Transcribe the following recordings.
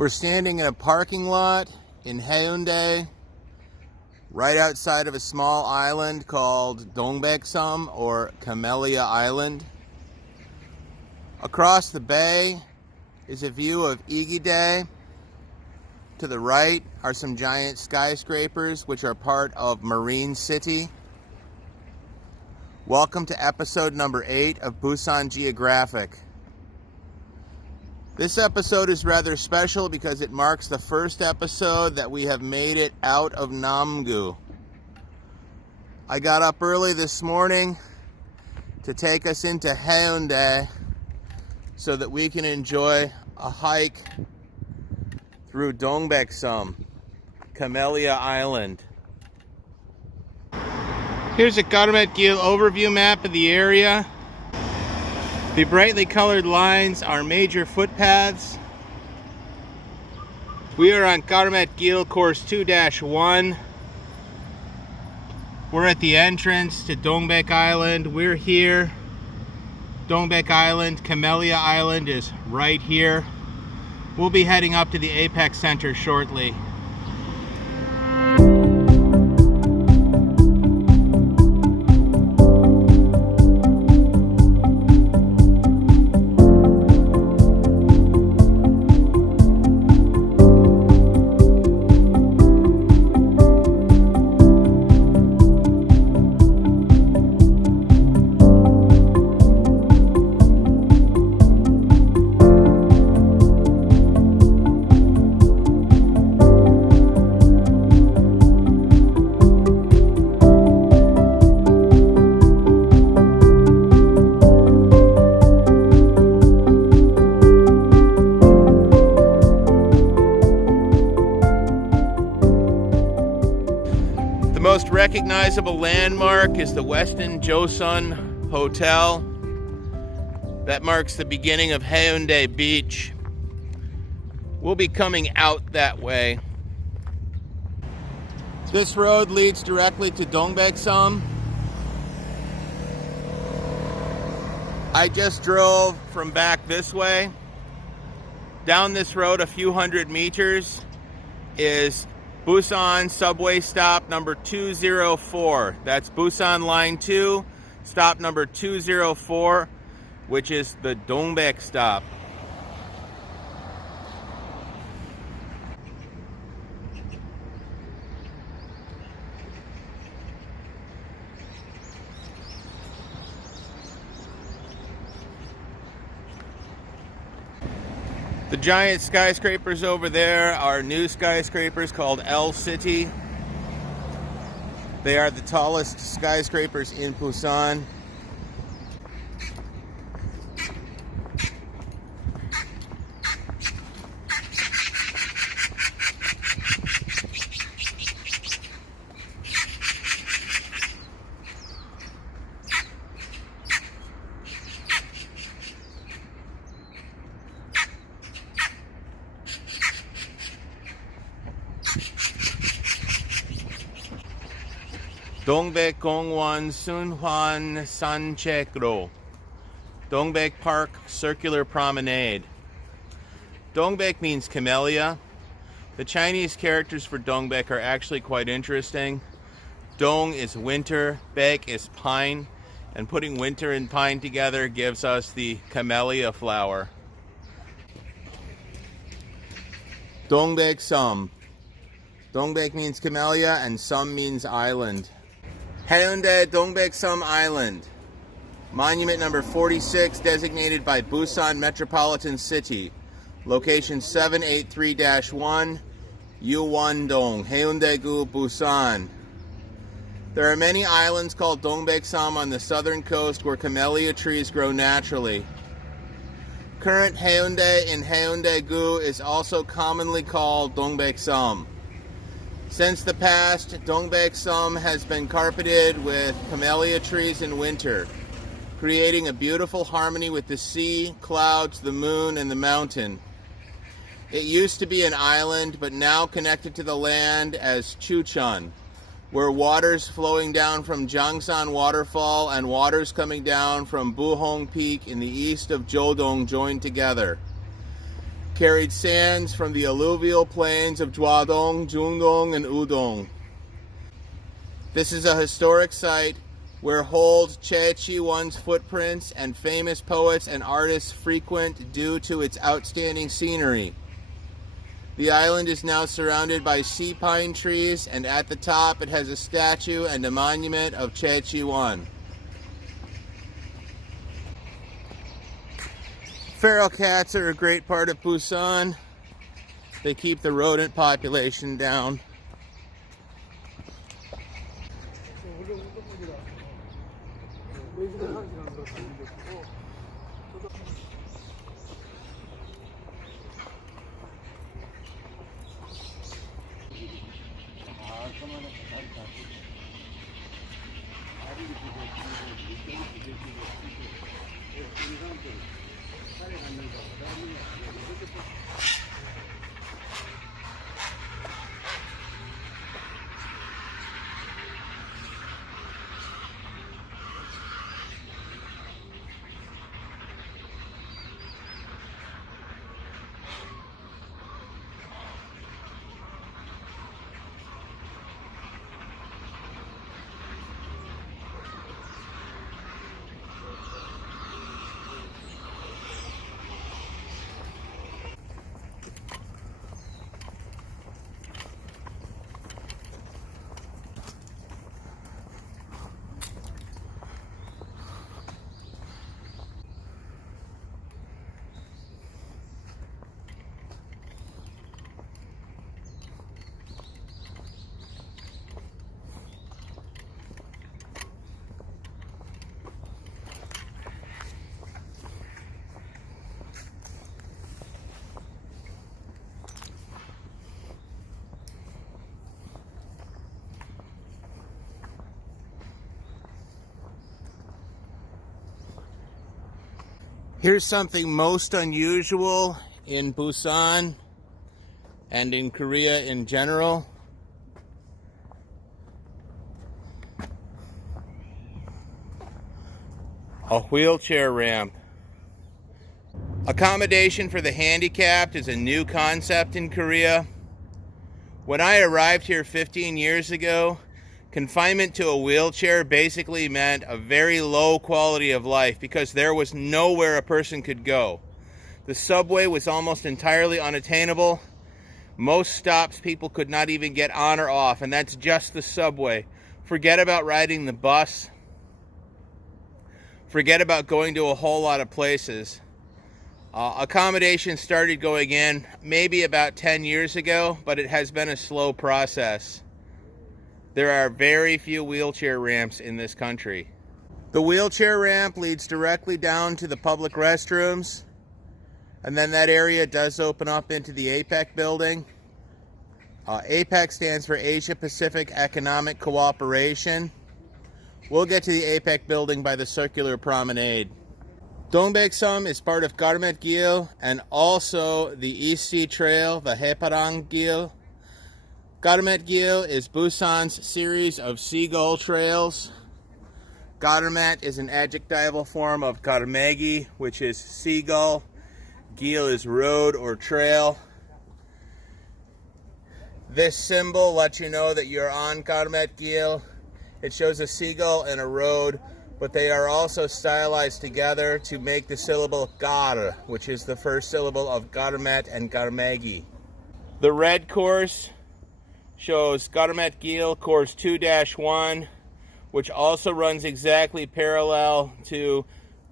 We're standing in a parking lot in Haeundae, right outside of a small island called Dongbaekseom, or Camellia Island. Across the bay is a view of Haeundae. To the right are some giant skyscrapers, which are part of Marine City. Welcome to episode number 8 of Busan Geographic. This episode is rather special because it marks the first episode that we have made it out of Namgu. I got up early this morning to take us into Haeundae so that we can enjoy a hike through Dongbaekseom, Camellia Island. Here's a Accommodation overview map of the area. The brightly colored lines are major footpaths. We are on Accommodation course 2-1. We're at the entrance to Dongbaek Island. We're here. Dongbaek Island, Camellia Island is right here. We'll be heading up to the A.P.E.C Center shortly. The most recognizable landmark is the Westin-Chosun Hotel. That marks the beginning of Haeundae Beach. We'll be coming out that way. This road leads directly to Dongbaekseom. I just drove from back this way. Down this road a few hundred meters is Busan subway stop number 204. That's Busan line 2, stop number 204, which is the Dongbaek stop. The giant skyscrapers over there are new skyscrapers called L City. They are the tallest skyscrapers in Busan. Dongbaek Gongwon Sunhwan Sanchekro. Dongbaek Park Circular Promenade. Dongbaek means camellia. The Chinese characters for Dongbaek are actually quite interesting. Dong is winter, Baek is pine, and putting winter and pine together gives us the camellia flower. Dongbaekseom. Dongbaek means camellia and Sum means island. Haeundae Dongbaekseom Island. Monument number 46, designated by Busan Metropolitan City. Location 783-1, Yuwon-dong, Haeundae-gu, Busan. There are many islands called Dongbaekseom on the southern coast where camellia trees grow naturally. Current Haeundae in Haeundae-gu is also commonly called Dongbaekseom. Since the past, Dongbaekseom has been carpeted with camellia trees in winter, creating a beautiful harmony with the sea, clouds, the moon, and the mountain. It used to be an island, but now connected to the land as Chuchon, where waters flowing down from Jangsan Waterfall and waters coming down from Buhong Peak in the east of Jodong join together. carried sands from the alluvial plains of Jwadong, Jungdong, and Udong. This is a historic site where holds Choi Chi-won's footprints and famous poets and artists frequent due to its outstanding scenery. The island is now surrounded by sea pine trees, and at the top it has a statue and a monument of Choi Chi-won. Feral cats are a great part of Busan. They keep the rodent population down. Here's something most unusual in Busan and in Korea in general. A wheelchair ramp. Accommodation for the handicapped is a new concept in Korea. When I arrived here 15 years ago, confinement to a wheelchair basically meant a very low quality of life because there was nowhere a person could go. The subway was almost entirely unattainable. Most stops people could not even get on or off, and that's just the subway. Forget about riding the bus. Forget about going to a whole lot of places. Accommodation started going in maybe about 10 years ago, but it has been a slow process. There are very few wheelchair ramps in this country. The wheelchair ramp leads directly down to the public restrooms, and then that area does open up into the A.P.E.C building. A.P.E.C stands for Asia Pacific Economic Cooperation. We'll get to the A.P.E.C building by the circular promenade. Dongbaekseom is part of Garmet-gil and also the East Sea Trail, the Haeundae-gil. Garmet-gil is Busan's series of Seagull Trails. Garmet is an adjectival form of garmegi, which is seagull. Gil is road or trail. This symbol lets you know that you're on Garmet-gil. It shows a seagull and a road, but they are also stylized together to make the syllable gar, which is the first syllable of Garmet and garmegi. The red course shows Garmet-gil course 2-1, which also runs exactly parallel to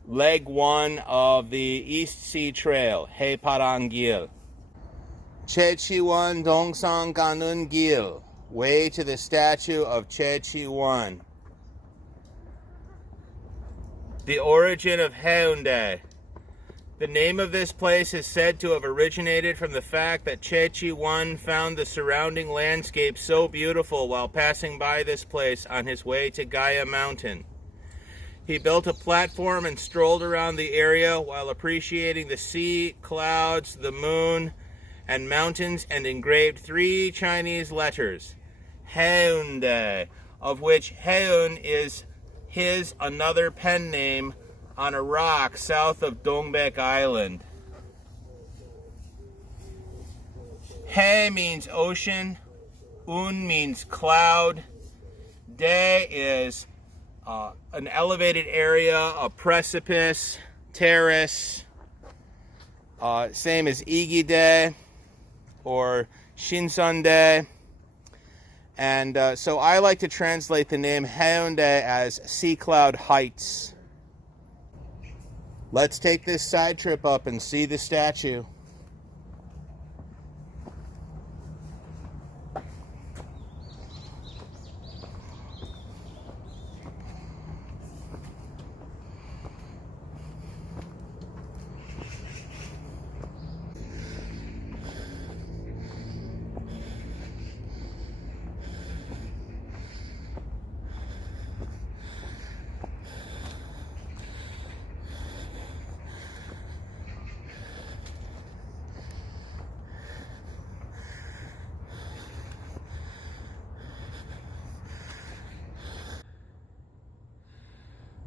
leg 1 of the East Sea Trail, Haeundae. Choi Chi-won Dongsang Ganun Gil, way to the statue of Choi Chi-won. The origin of Haeundae. The name of this place is said to have originated from the fact that Choi Chi-won found the surrounding landscape so beautiful while passing by this place on his way to Gaya Mountain. He built a platform and strolled around the area while appreciating the sea, clouds, the moon, and mountains, and engraved 3 Chinese letters, Haeundae, of which Haeun is his another pen name on a rock south of Dongbaek Island. He means ocean. Un means cloud. De is an elevated area, a precipice, terrace. Same as Igide or Shinsunde. And so I like to translate the name Haeundae as Sea Cloud Heights. Let's take this side trip up and see the statue.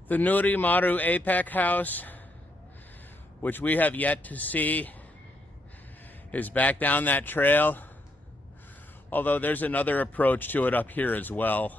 The Nurimaru A.P.E.C house, which we have yet to see, is back down that trail, although there's another approach to it up here as well.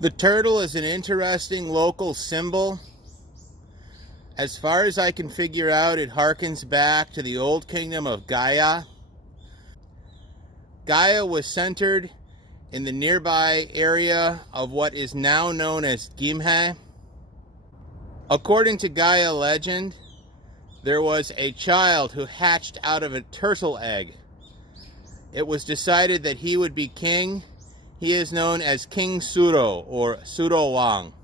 The turtle is an interesting local symbol. As far as I can figure out, it harkens back to the old kingdom of Gaia. Gaia was centered in the nearby area of what is now known as Gimhae. According to Gaia legend, there was a child who hatched out of a turtle egg. It was decided that he would be king. He is known as King Sudo, or Sudo Wang.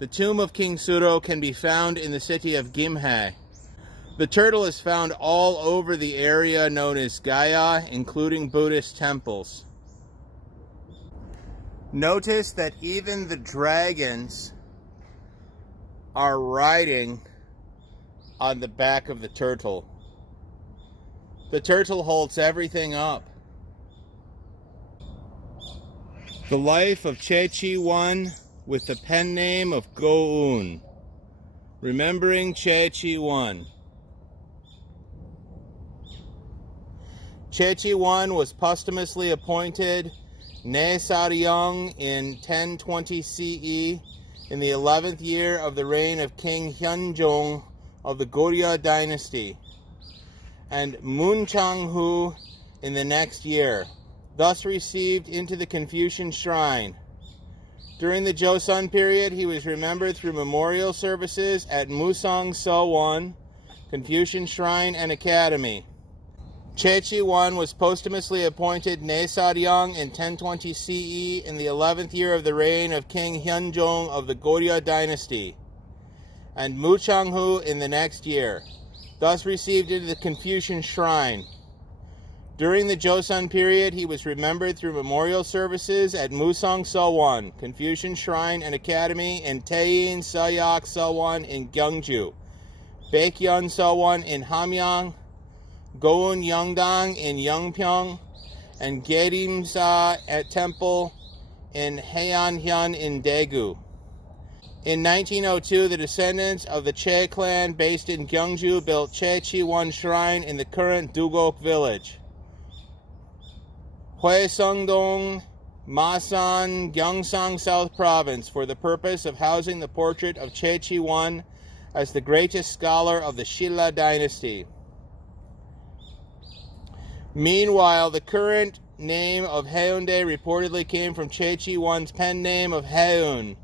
The tomb of King Sudo can be found in the city of Gimhae. The turtle is found all over the area known as Gaia, including Buddhist temples. Notice that even the dragons are riding on the back of the turtle. The turtle holds everything up. The life of Choi Chi-won with the pen name of Go-un. Remembering Choi Chi-won. Choi Chi-won was posthumously appointed Ne Saryong in 1020 CE in the 11th year of the reign of King Hyunjong of the Goryeo dynasty, and Moon Chang-hu in the next year, thus received into the Confucian shrine. During the Joseon period, he was remembered through memorial services at Busan Confucian Shrine and Academy. Choi Chi-won was posthumously appointed Naesaryang in 1020 CE in the 11th year of the reign of King Haeundae of the Goryeo dynasty, and Mu Chang-hu in the next year, thus received into the Confucian shrine. During the Joseon period, he was remembered through memorial services at Busan Confucian Shrine and Academy in Taein Sayak Sewon in Gyeongju, Baekhyun Sewon in Hamyang, Goun Yeongdang in Yeongpyeong, and Gerimsa at Temple in Haeunhyun in Daegu. In 1902, the descendants of the Choi clan based in Gyeongju built Choi Chi-won Shrine in the current Dugok village. Hwaesongdong, Masan, Gyeongsang South Province, for the purpose of housing the portrait of Choi Chi-won as the greatest scholar of the Shilla dynasty. Meanwhile, the current name of Haeundae reportedly came from Choi Chi-won's pen name of Haeun,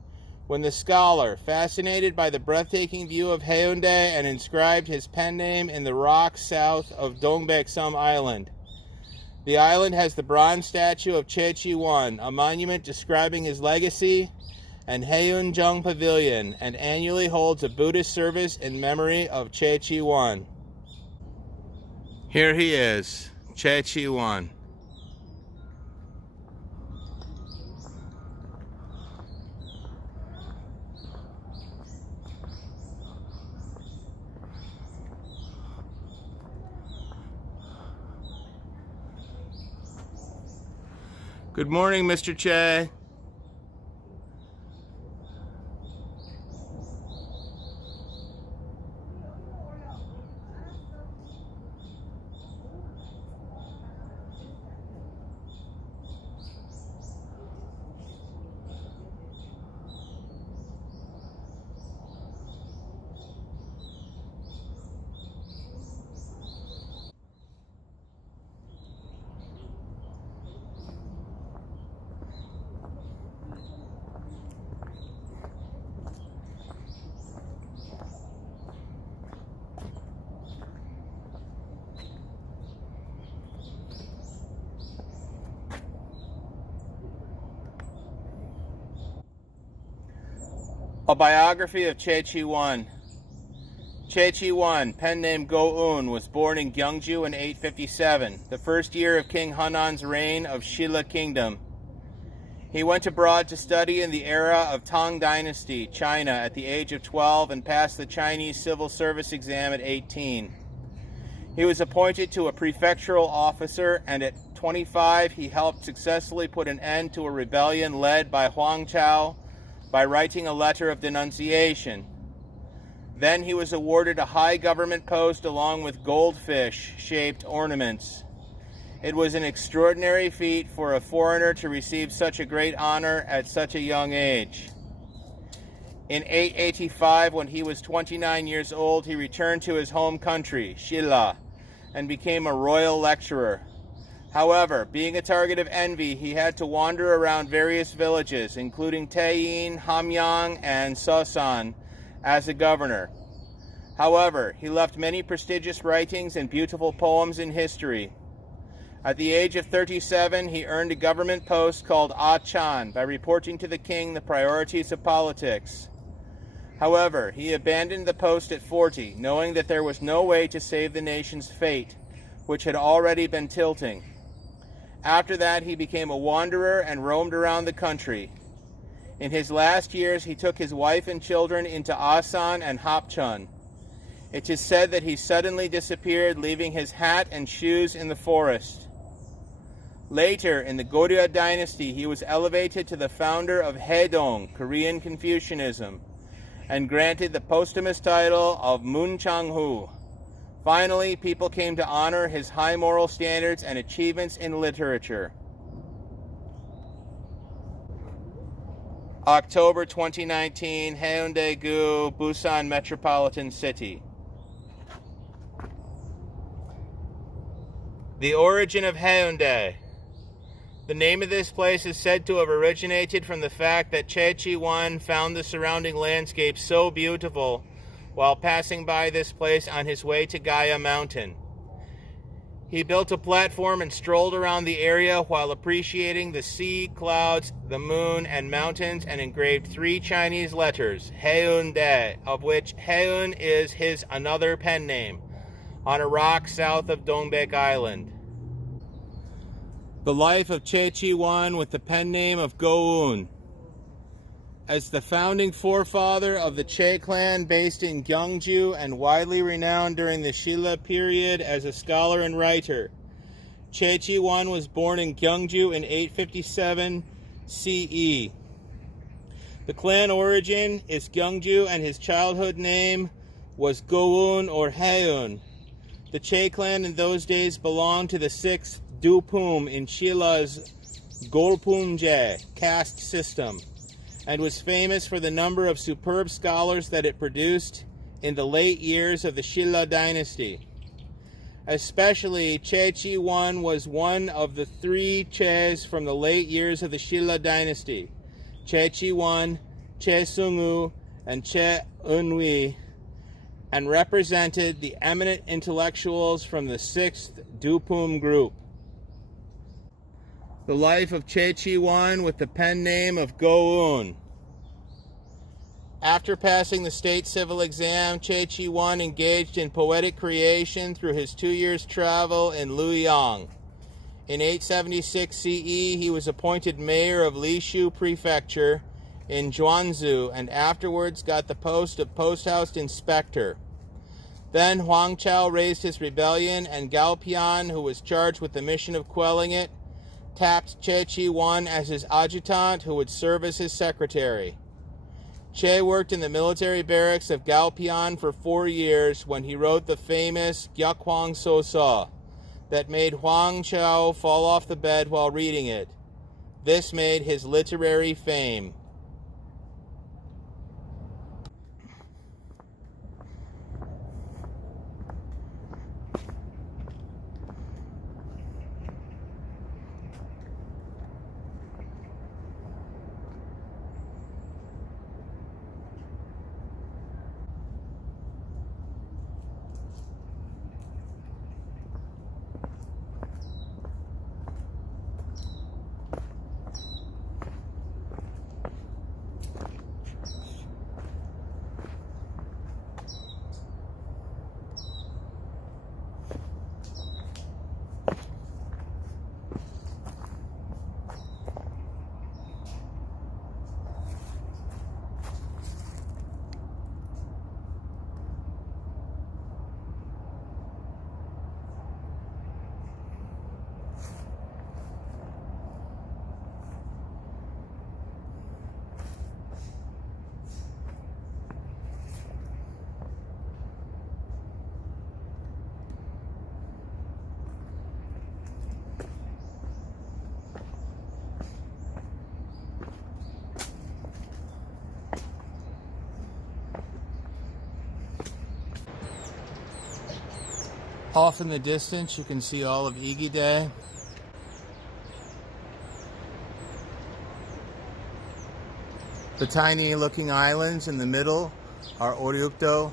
when the scholar, fascinated by the breathtaking view of Haeundae, and inscribed his pen name in the rocks south of Dongbaekseom Island. The island has the bronze statue of Choi Chi-won, a monument describing his legacy, and Haeunjung Pavilion, and annually holds a Buddhist service in memory of Choi Chi-won. Here he is, Choi Chi-won. Good morning, Mr. Choi. A biography of Choi Chi-won. Choi Chi-won, pen name Go-un, was born in Gyeongju in 857, the first year of King Hanan's reign of Shilla Kingdom. He went abroad to study in the era of Tang Dynasty, China, at the age of 12 and passed the Chinese civil service exam at 18. He was appointed to a prefectural officer, and at 25 he helped successfully put an end to a rebellion led by Huang Chao by writing a letter of denunciation. Then he was awarded a high government post along with goldfish-shaped ornaments. It was an extraordinary feat for a foreigner to receive such a great honor at such a young age. In 885, when he was 29 years old, he returned to his home country, Shilla, and became a royal lecturer. However, being a target of envy, he had to wander around various villages, including Taein, Hamyang, and Sosan, as a governor. However, he left many prestigious writings and beautiful poems in history. At the age of 37, he earned a government post called A-chan by reporting to the king the priorities of politics. However, he abandoned the post at 40, knowing that there was no way to save the nation's fate, which had already been tilting. After that, he became a wanderer and roamed around the country. In his last years, he took his wife and children into Asan and Hapcheon. It is said that he suddenly disappeared, leaving his hat and shoes in the forest. Later, in the Goryeo dynasty, he was elevated to the founder of Haeundae, Korean Confucianism, and granted the posthumous title of Mun Chang-hu. Finally, people came to honor his high moral standards and achievements in literature. October 2019, Haeundae-gu, Busan Metropolitan City. The origin of Haeundae. The name of this place is said to have originated from the fact that Choi Chi-won found the surrounding landscape so beautiful while passing by this place on his way to Gaya Mountain. He built a platform and strolled around the area while appreciating the sea, clouds, the moon, and mountains, and engraved 3 Chinese letters, Haeundae, of which Haeun is his another pen name, on a rock south of Dongbaek Island. The life of Choi Chi-won with the pen name of Go-eun. As the founding forefather of the Choi clan based in Gyeongju and widely renowned during the Shilla period as a scholar and writer, Choi Chi-won was born in Gyeongju in 857 CE. The clan origin is Gyeongju and his childhood name was Go-eun or Haeun. The Choi clan in those days belonged to the 6th Dupum in Shilla's Golpumje caste system, and was famous for the number of superb scholars that it produced in the late years of the Shilla dynasty. Especially, Choi Chi-won was one of the 3 Chois from the late years of the Shilla dynasty, Choi Chi-won, Choi Sung-woo, and Choi Eun-wee, and represented the eminent intellectuals from the 6th Dupum group. The life of Choi Chi-won with the pen name of Go-eun. After passing the state civil exam, Choi Chi-won engaged in poetic creation through his 2 years' travel in Luoyang. In 876 CE, he was appointed mayor of Lishu Prefecture in Zhuangzi, and afterwards got the post of post house inspector. Then Huang Chao raised his rebellion, and Gao Pian, who was charged with the mission of quelling it, tapped Choi Chi-won as his adjutant, who would serve as his secretary. Choi worked in the military barracks of Gao Pian for 4 years when he wrote the famous Gyakwang So Sa that made Huang Chao fall off the bed while reading it. This made his literary fame. Off in the distance, you can see all of Igide. The tiny looking islands in the middle are Oryukdo.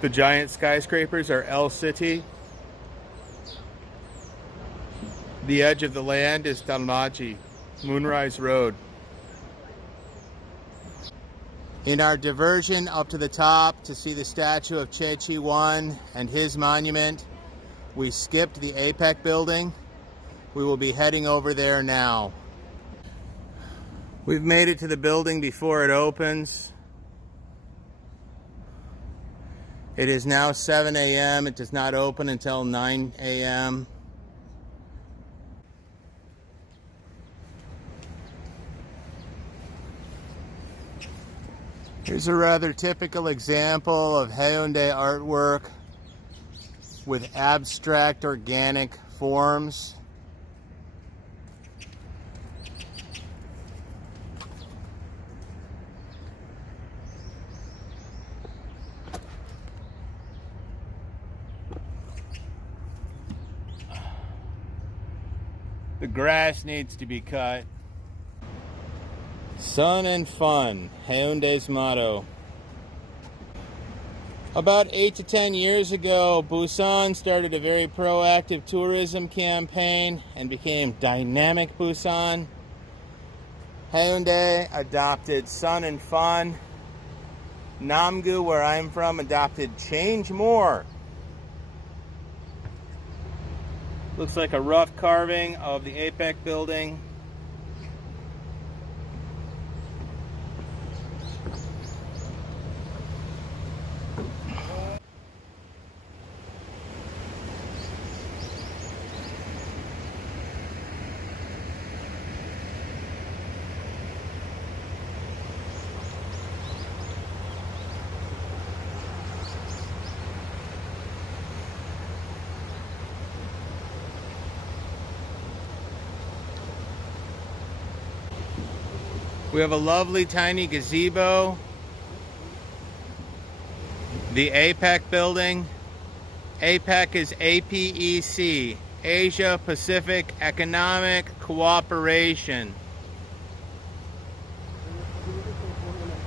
The giant skyscrapers are El City. The edge of the land is Dalmaji, Moonrise Road. In our diversion up to the top to see the statue of Choi Chi-won and his monument, we skipped the A.P.E.C building. We will be heading over there now. We've made it to the building before it opens. It is now 7 a.m. It does not open until 9 a.m. Here's a rather typical example of Haeundae artwork with abstract organic forms. The grass needs to be cut. Sun and fun, Haeundae's motto. About 8 to 10 years ago, Busan started a very proactive tourism campaign and became Dynamic Busan. Haeundae adopted Sun and Fun. Namgu, where I'm from, adopted Change More. Looks like a rough carving of the A.P.E.C building. We have a lovely tiny gazebo. The A.P.E.C building. A.P.E.C is A.P.E.C, Asia Pacific Economic Cooperation.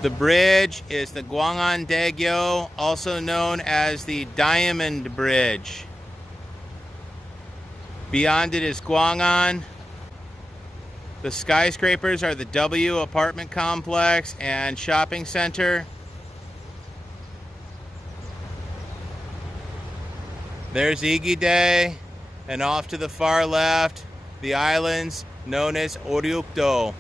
The bridge is the Gwangan-daegyo, also known as the Diamond Bridge. Beyond it is Gwangan. The skyscrapers are the W apartment complex and shopping center. There's Igide, and off to the far left, the islands known as Oryukdo.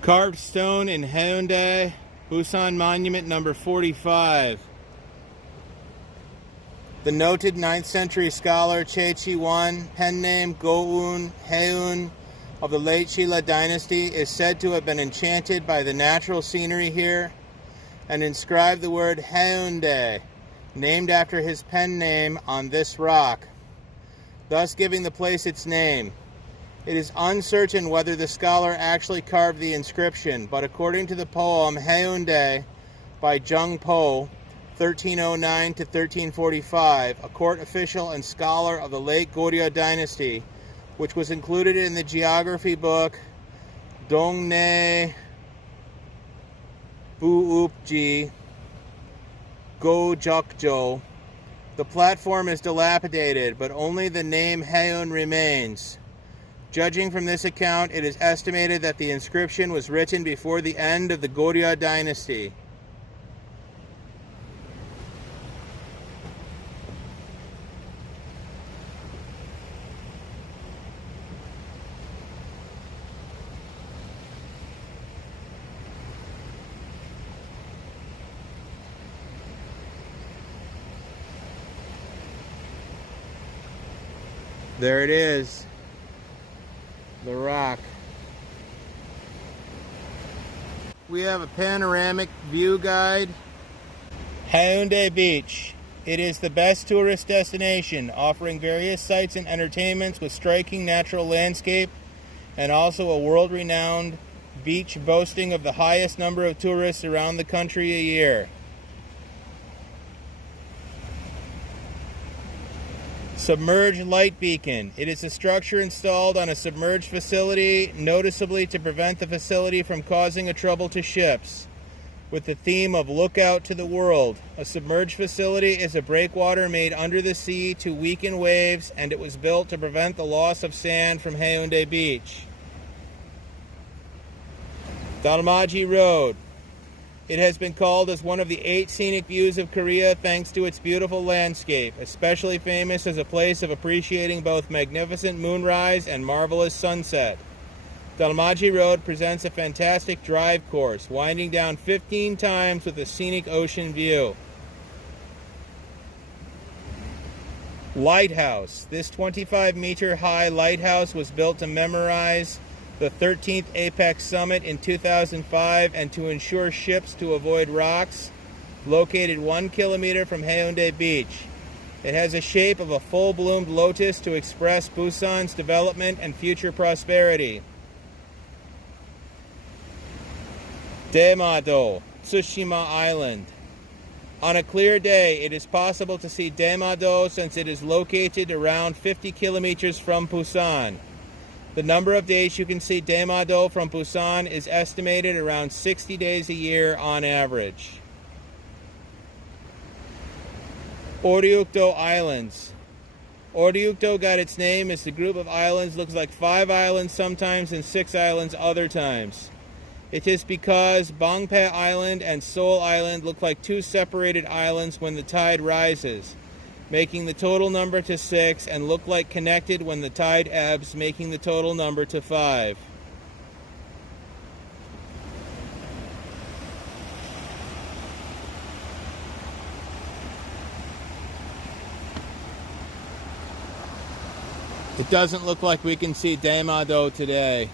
Carved stone in Haeundae, Busan Monument number 45. The noted 9th century scholar Choi Chi-won, pen name Go-un Haeun of the late Shilla dynasty, is said to have been enchanted by the natural scenery here and inscribed the word Haeundae, named after his pen name, on this rock, thus giving the place its name. It is uncertain whether the scholar actually carved the inscription, but according to the poem Haeundae by Jung Po, 1309 to 1345, a court official and scholar of the late Goryeo dynasty, which was included in the geography book Dongne Buupji Gojokjo. The platform is dilapidated, but only the name Haeun remains. Judging from this account, it is estimated that the inscription was written before the end of the Goryeo dynasty. There it is. The rock. We have a panoramic view guide. Haeundae Beach. It is the best tourist destination, offering various sights and entertainments with striking natural landscape, and also a world-renowned beach boasting of the highest number of tourists around the country a year. Submerged light beacon. It is a structure installed on a submerged facility, noticeably to prevent the facility from causing a trouble to ships. With the theme of Look Out to the World. A submerged facility is a breakwater made under the sea to weaken waves, and it was built to prevent the loss of sand from Haeundae Beach. Dalmaji Road. It has been called as one of the 8 scenic views of Korea thanks to its beautiful landscape, especially famous as a place of appreciating both magnificent moonrise and marvelous sunset. Dalmaji Road presents a fantastic drive course, winding down 15 times with a scenic ocean view. Lighthouse. This 25-meter high lighthouse was built to memorize the 13th A.P.E.C summit in 2005 and to ensure ships to avoid rocks. Located 1 kilometer from Haeundae Beach. It has a shape of a full-bloomed lotus to express Busan's development and future prosperity. Daemado, Tsushima Island. On a clear day, it is possible to see Daemado since it is located around 50 kilometers from Busan. The number of days you can see Daemado from Busan is estimated around 60 days a year on average. Oryukdo Islands. Oryukdo got its name as the group of islands looks like 5 islands sometimes and 6 islands other times. It is because Bangpae Island and Seoul Island look like 2 separated islands when the tide rises, making the total number to 6, and look like connected when the tide ebbs, making the total number to 5. It doesn't look like we can see Daemado today.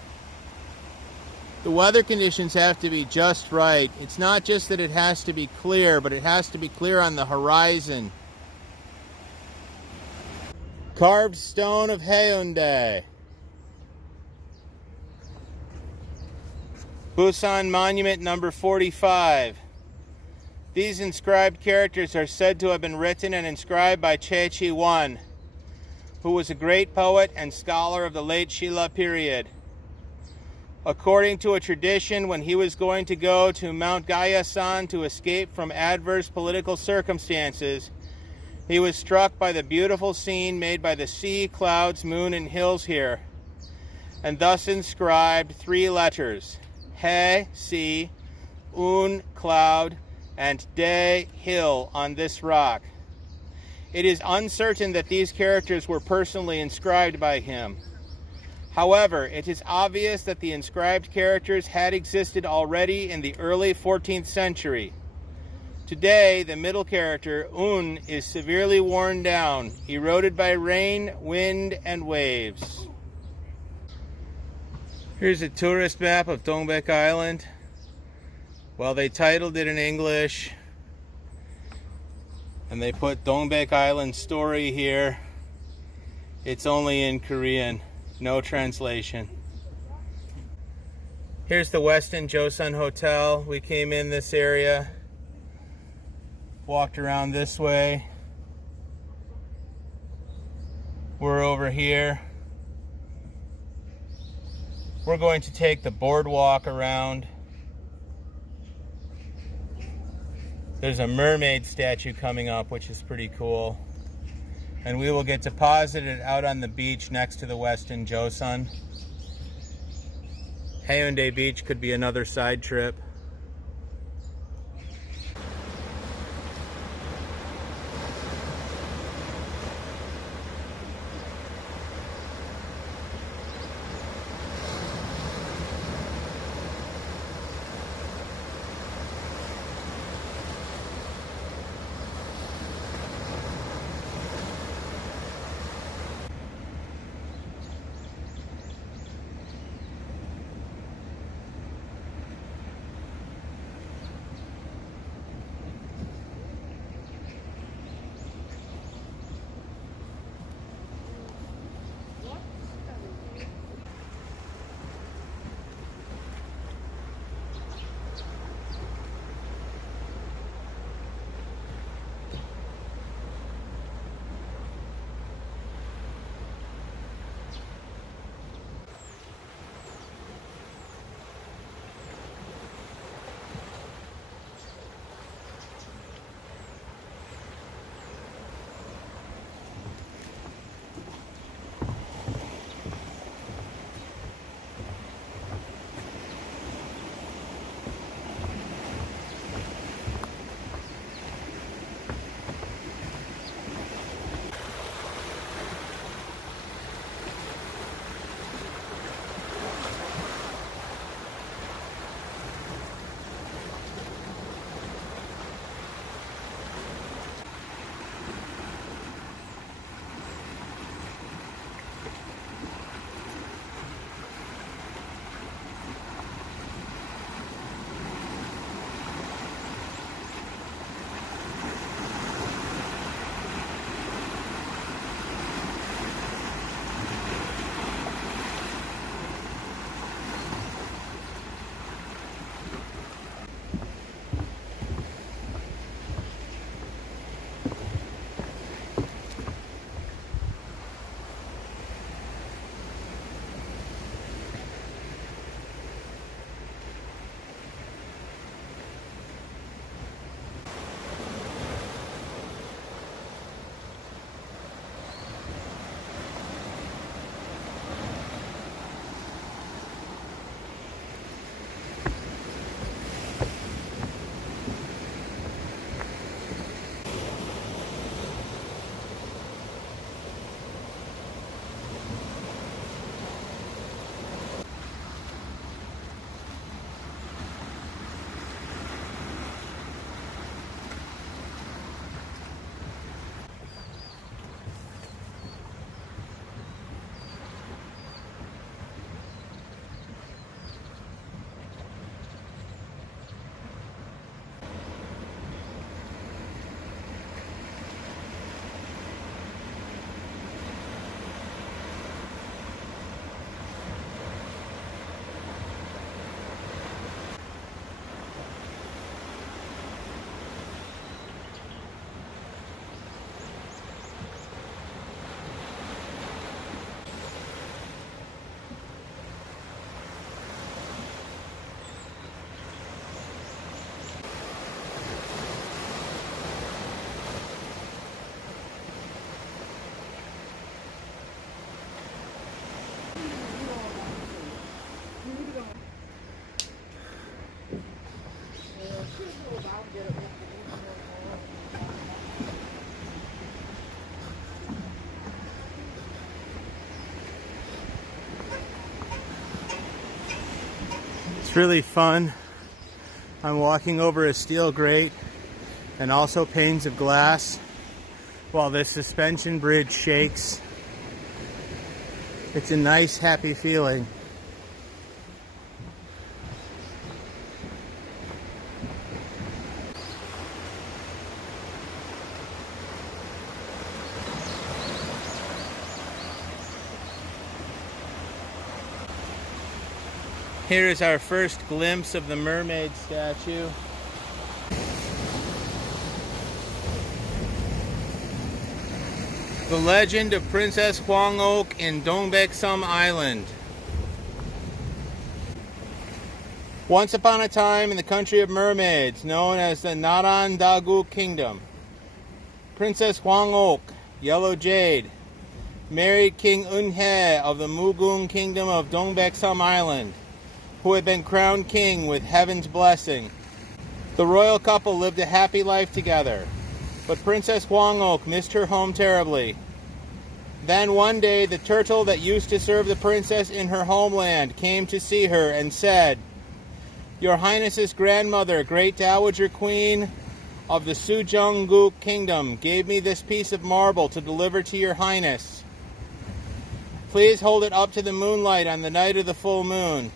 The weather conditions have to be just right. It's not just that it has to be clear, but it has to be clear on the horizon. Carved stone of Haeundae. Busan Monument number 45. These inscribed characters are said to have been written and inscribed by Choi Chi-won, who was a great poet and scholar of the late Shilla period. According to a tradition, when he was going to go to Mount Gaya-san to escape from adverse political circumstances, he was struck by the beautiful scene made by the sea, clouds, moon, and hills here, and thus inscribed 3 letters, He, sea, Un, cloud, and De, hill, on this rock. It is uncertain that these characters were personally inscribed by him. However, it is obvious that the inscribed characters had existed already in the early 14th century. Today, the middle character, Un, is severely worn down, eroded by rain, wind, and waves. Here's a tourist map of Dongbaek Island. Well, they titled it in English, and they put Dongbaek Island story here. It's only in Korean. No translation. Here's the Westin-Chosun Hotel. We came in this area, walked around this way. We're over here. We're going to take the boardwalk around. There's a mermaid statue coming up, which is pretty cool. And we will get deposited out on the beach next to the Westin-Chosun. Haeundae Beach could be another side trip. It's really fun. I'm walking over a steel grate and also panes of glass while the suspension bridge shakes. It's a nice, happy feeling. Here is our first glimpse of the Mermaid statue. The legend of Princess Hwangok in Dongbaekseom Island. Once upon a time in the country of mermaids, known as the Naran-dagu Kingdom, Princess Hwangok, Yellow Jade, married King Unhae of the Mugung Kingdom of Dongbaekseom Island, who had been crowned king with heaven's blessing. The royal couple lived a happy life together, but Princess Hwangok missed her home terribly. Then one day the turtle that used to serve the princess in her homeland came to see her and said, "Your Highness's grandmother, Great Dowager Queen of the Sujungguk Kingdom, gave me this piece of marble to deliver to your Highness. Please hold it up to the moonlight on the night of the full moon."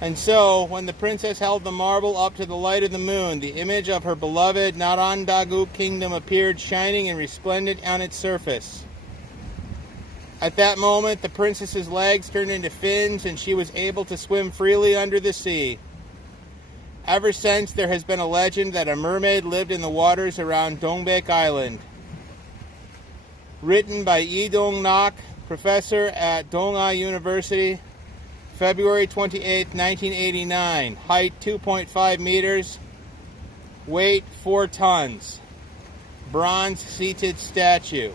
And so, when the princess held the marble up to the light of the moon, the image of her beloved Naran-dagu Kingdom appeared shining and resplendent on its surface. At that moment, the princess's legs turned into fins and she was able to swim freely under the sea. Ever since, there has been a legend that a mermaid lived in the waters around Dongbaek Island. Written by Lee Dong-nak, professor at Donga University, February 28, 1989. Height 2.5 meters. Weight 4 tons. Bronze seated statue.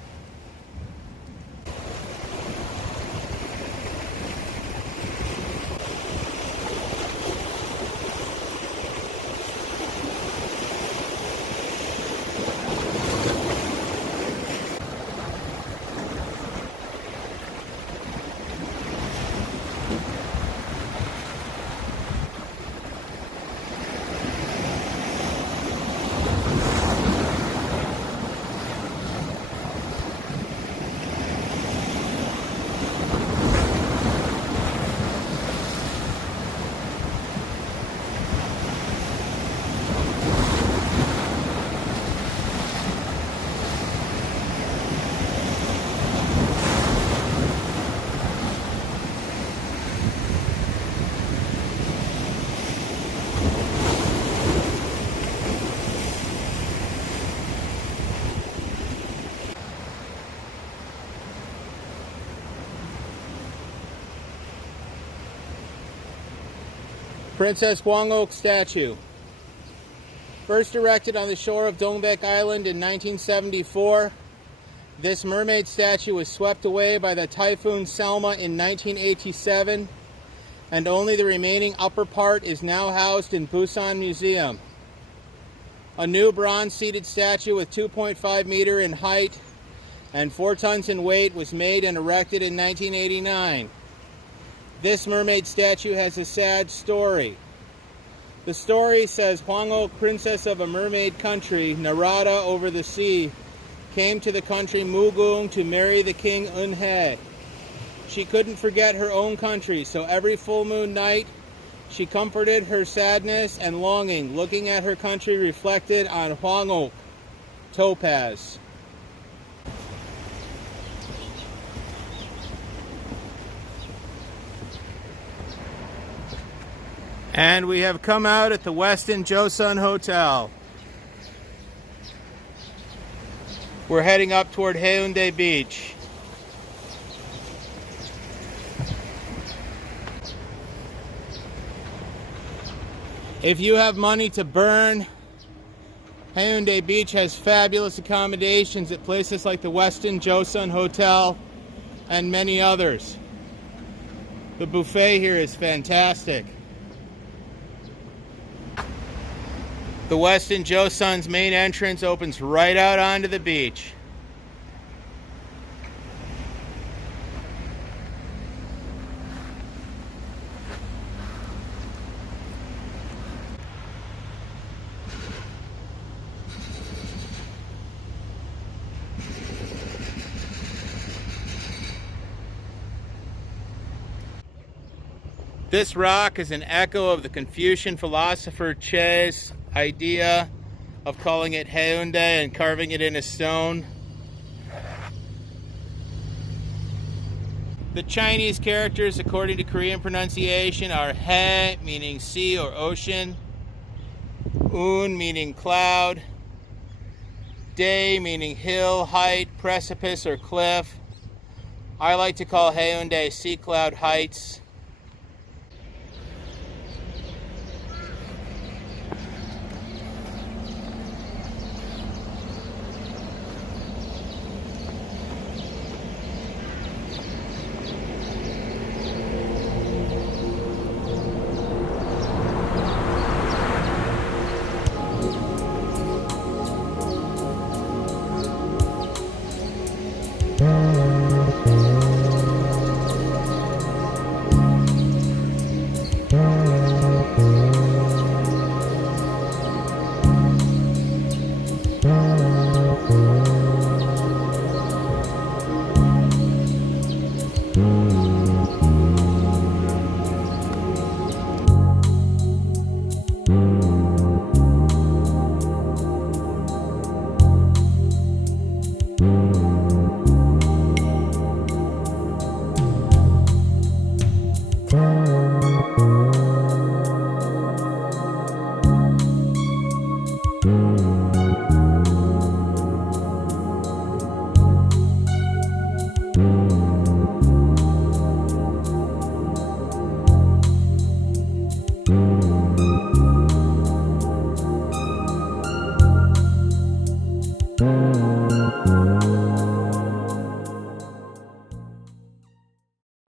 Princess Hwangok statue. First erected on the shore of Dongbaek Island in 1974, this mermaid statue was swept away by the Typhoon Selma in 1987, and only the remaining upper part is now housed in Busan Museum. A new bronze-seated statue with 2.5 meters in height and 4 tons in weight was made and erected in 1989. This mermaid statue has a sad story. The story says Hwangok, princess of a mermaid country, Narada over the sea, came to the country Mugung to marry the king Unhae. She couldn't forget her own country, so every full moon night, she comforted her sadness and longing, looking at her country reflected on Hwangok, topaz. And we have come out at the Westin-Chosun Hotel. We're heading up toward Haeundae Beach. If you have money to burn, Haeundae Beach has fabulous accommodations at places like the Westin-Chosun Hotel and many others. The buffet here is fantastic. The Westin-Chosun's main entrance opens right out onto the beach. This rock is an echo of the Confucian philosopher Choi's idea of calling it Haeundae and carving it in a stone. The Chinese characters, according to Korean pronunciation, are He, meaning sea or ocean, Un, meaning cloud, Dae, meaning hill, height, precipice, or cliff. I like to call Haeundae Sea Cloud Heights.